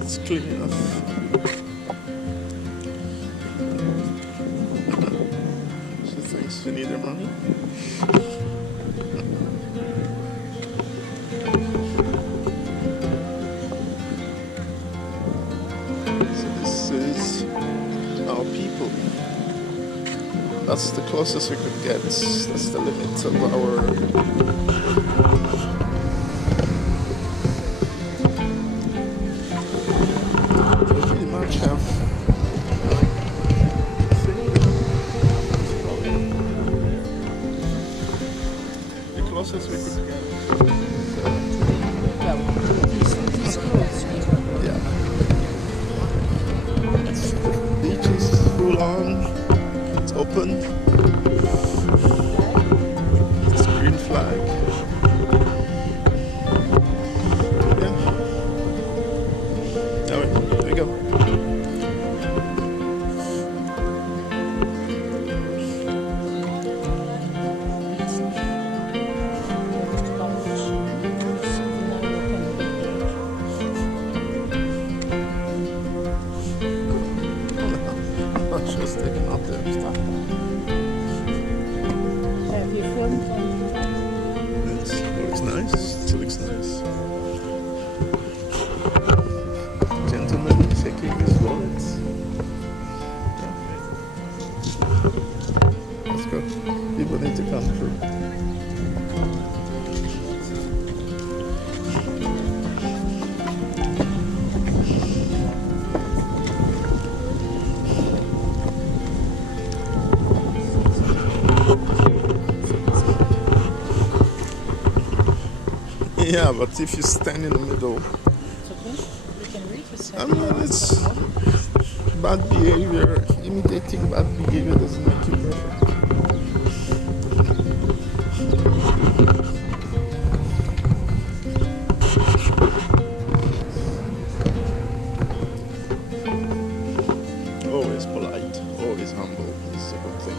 it's clean enough. She thinks you need her money. So this is our people. That's the closest we could get. That's the limit of our. Yeah, but if you stand in the middle, it's okay. We can read this. I mean, it's bad behavior. Imitating bad behavior doesn't make you perfect. Always polite, always humble. This is a good thing.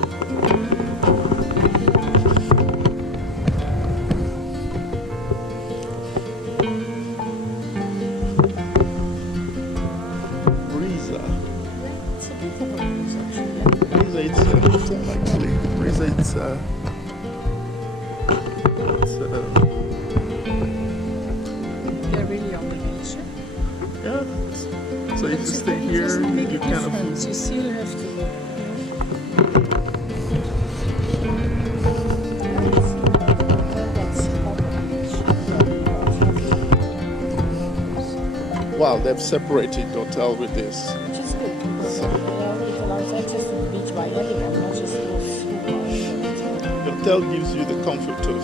They're really on the beach. Yeah. So if you stay here, you kind of. You still have to. Wow, they've separated the hotel with this. Which is good. So, it allows access to the beach by everyone, not just those who are. The hotel gives you the comfort of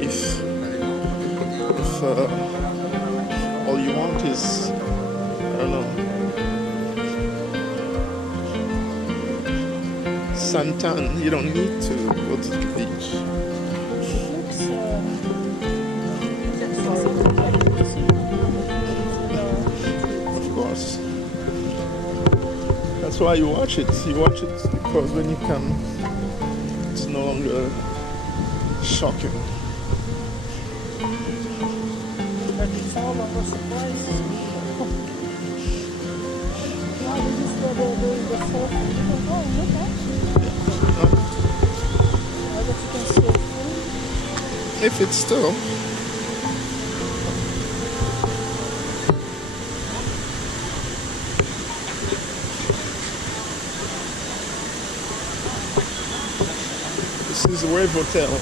if all you want is, I don't know, suntan, you don't need to go to the beach. Of course. That's why you watch it. You watch it because when you come, it's no longer shocking. But it's all of a surprise. Now this is where they're doing the surfing. Oh, look actually. Now that you can see it through. If it's still. This is a Wave Hotel.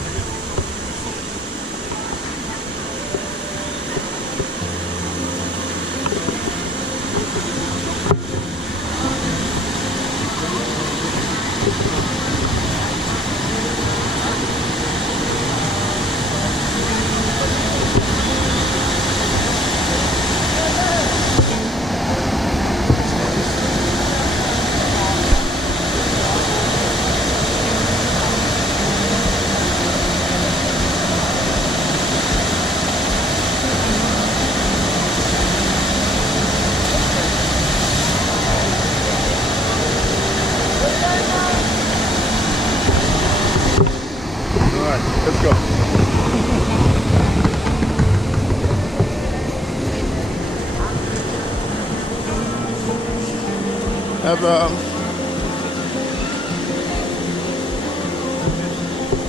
have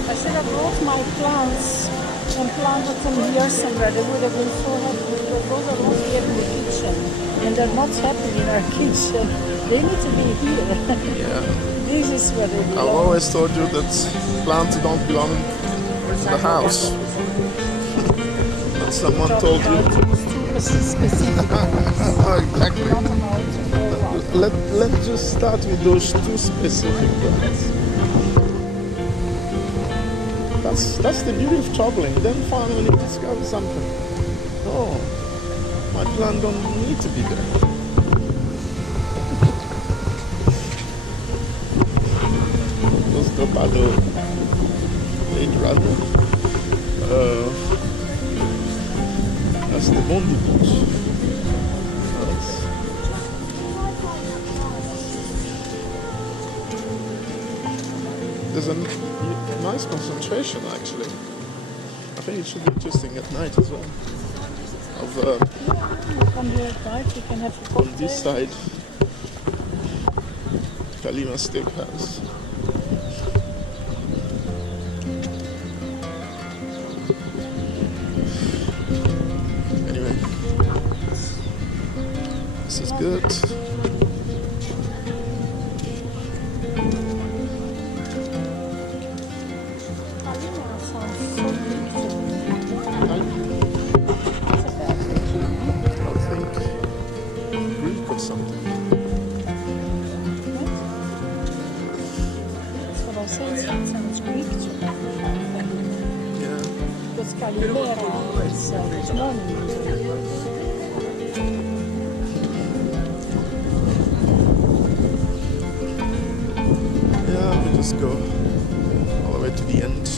I should have brought my plants and planted them here somewhere. They would have been so happy because those are not here in the kitchen. And they're not happy in our kitchen. They need to be here. yeah. This is where they belong. I've always told you that plants don't belong in the house. But someone told you. Specific. Exactly. Not allowed to go out. Let's just start with those two specific plants. That's the beauty of traveling. Then finally you discover something. Oh, my plant don't need to be there. Those Topado Late Rather. That's the Bondi Beach. There's a nice concentration actually. I think it should be interesting at night as well. Come here at night, you can have a On this side, Kalima Steakhouse. Anyway, this is good. Cabrera, it's morning music. Yeah, we just go all the way to the end.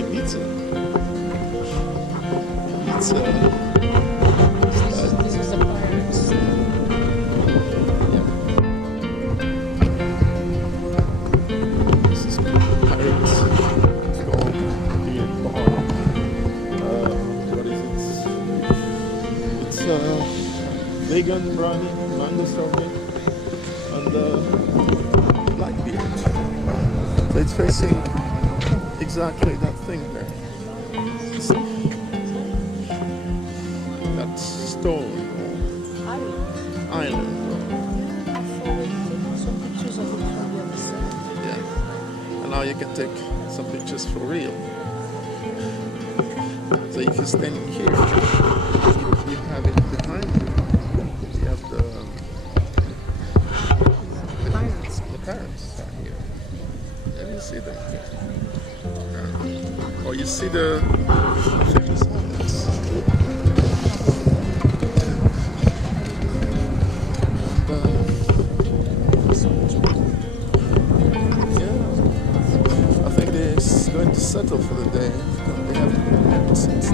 Ibiza. It's this is the Pirates. Yeah. This is Pirates. It's called Ambient Bar. What is it? It's vegan brownie, mango sorbet, and black beard. So it's facing exactly that thing there. That stone island. Some pictures of it from the other side. Yeah. And now you can take some pictures for real. So if you're standing here, you have it behind you. You have the parents are here. Yeah, you see them. Or you see the famous islands. Yeah, I think they're going to settle for the day. They have since